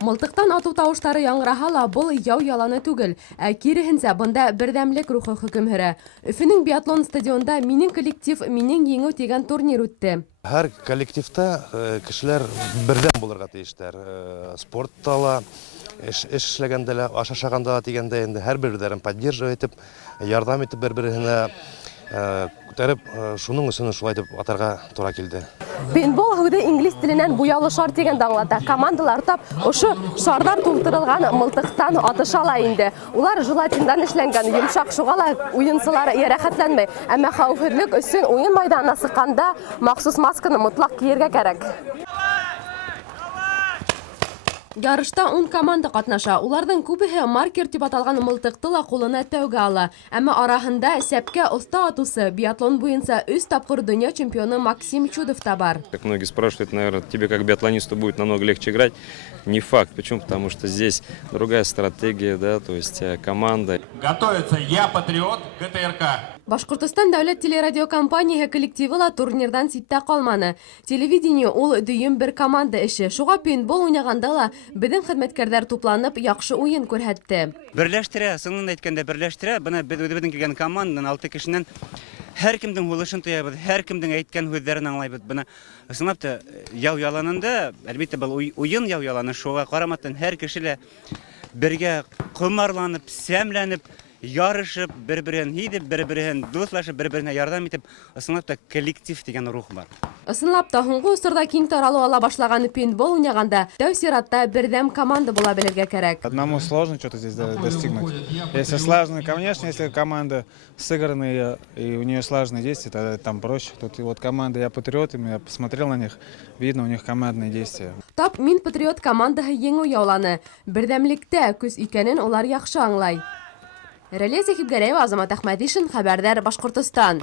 Мылтыктан ату тавыштары яңгыраһа ла, был яу яланы түгел, ә киреһенсә бында бердәмлек рухы хөкем һөрә. Өфөнең биатлон стадионда «Минең коллектив, минең еңү» дигән турнир үтте. Һәр коллективта кешеләр бердәм булырга тиештәр. Спортта ла, эш эшләгәндә лә, ашашаганда ла дигәндә инде һәрберләрен поддерживать итеп, ярдәм итеп бер-беренә күтәреп, шуның өчен шулай дип атарга туры килде. Пейнтбол һүзе инглиз теленән буялы шар дигәнде аңлата. Командалар тап ошо шардар тултырылган мылтыктан атышала инде. Улар желатиндан эшләнгән, йомшак шуга ла уенчылар ярәхәтләнмәй. Әмма хәвефлек өчен уен мәйданына чыкканда махсус масканы мотлак киергә кирәк. Ярышта 10 команда катнаша. Уларның күбеһе маркер дип аталган мылтыкты ла кулына тәүгә ала. Әмма араһында сәпкә оста атусы, биатлон буенча 3 тапкыр дөнья чемпионы Максим Чудов та бар. Как многие спрашивают, наверное, тебе как биатлонисту будет намного легче играть. Не факт. Почему? Потому что здесь другая стратегия, да, то есть команда. Готовится «Я патриот» ГТРК. Башкортостан дәүләт телерадиокомпанияһы коллективы ла турнирдан ситтә калманы. Телевидение ул дөйем бер команда эше. Шуга пейнтбол уйнаганда ла безнең хезмәткәрләр тупланып яхшы уен күрһәтте. Берләштерә, сыңнан әйткәндә берләштерә. Бына безнең килгән командадан 6 кешенән һәркемнең һулышын тоябыз, һәркемнең әйткән сүзләрен аңлайбыз. Бына ысынлап та яу яланында, әлбәттә бу уен яу яланы, шуга карамастан һәр кеше бергә кымарланып, сәмләнеп, ярышып, бер-берен һидеп, бер-берен дуслашып, бер-беренә ярдәм итеп, ысынлап та коллектив дигән рух бар. Ысынлап та һуңгы усырда киң таралу ала башлаган пейнтбол уйнаганда тәү сиратта бердәм команда була белергә кирәк. Одному сложно что-то здесь достигнуть. Если сложно, конечно, если команда сыгранная и у нее сложные действия, тогда там проще. Тут и вот команда «Я патриот», я посмотрел на них, видно у них командные действия. Тап «Мин патриот» командаһы еңү яуланы. Бердәмлектә күз икәнен олар яхшы аңлай. Рәлия Зәхибгәрәева, Азамат Әхмәдишин, Хәбәрдар, Башкортстан.